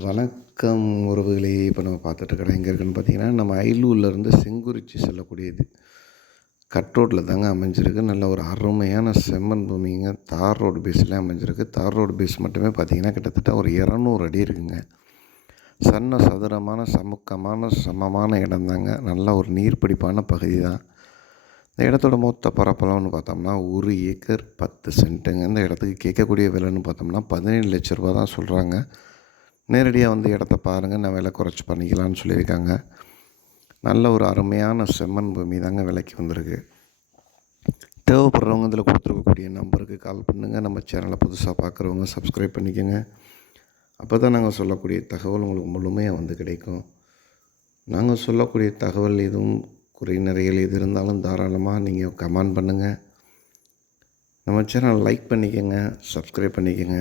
வணக்கம் உறவுகளே. இப்போ நம்ம பார்த்துட்ருக்குறோம் எங்கே இருக்குன்னு பார்த்தீங்கன்னா நம்ம அயலூர்லேருந்து செங்குறிச்சி செல்லக்கூடியது. கட் ரோட்டில் தாங்க அமைஞ்சிருக்கு. நல்ல ஒரு அருமையான செம்மன் பூமிங்க. தார் ரோடு பேஸில் அமைஞ்சிருக்கு. தார் ரோடு பேஸ் மட்டுமே பார்த்தீங்கன்னா கிட்டத்தட்ட ஒரு இரநூறு அடி இருக்குங்க. சன்ன சதுரமான சமுக்கமான சமமான இடம் தாங்க. நல்ல ஒரு நீர்ப்பிடிப்பான பகுதி தான். இந்த இடத்தோட மொத்த பரப்பளவுன்னு பார்த்தோம்னா ஒரு ஏக்கர் பத்து சென்ட்டுங்க. இந்த இடத்துக்கு கேட்கக்கூடிய விலைன்னு பார்த்தோம்னா பதினேழு லட்ச ரூபா தான் சொல்கிறாங்க நேரடியாக வந்து இடத்த பாருங்கள் நான் விலை குறைச்சி பண்ணிக்கலாம்னு சொல்லியிருக்காங்க. நல்ல ஒரு அருமையான செம்மண் பூமி தாங்க விலைக்கு வந்திருக்கு. தேவைப்படுறவங்க இதில் கொடுத்துருக்கக்கூடிய நம்பருக்கு கால் பண்ணுங்கள் நம்ம சேனலை புதுசாக பார்க்குறவங்க சப்ஸ்கிரைப் பண்ணிக்கோங்க. அப்போ தான் நாங்கள் சொல்லக்கூடிய தகவல் உங்களுக்கு முழுமையாக வந்து கிடைக்கும். நாங்கள் சொல்லக்கூடிய தகவல் எதுவும் குறை நிறைகள் எது இருந்தாலும் தாராளமாக நீங்கள் கமெண்ட் பண்ணுங்கள் நம்ம சேனல் லைக் பண்ணிக்கோங்க சப்ஸ்கிரைப் பண்ணிக்கோங்க.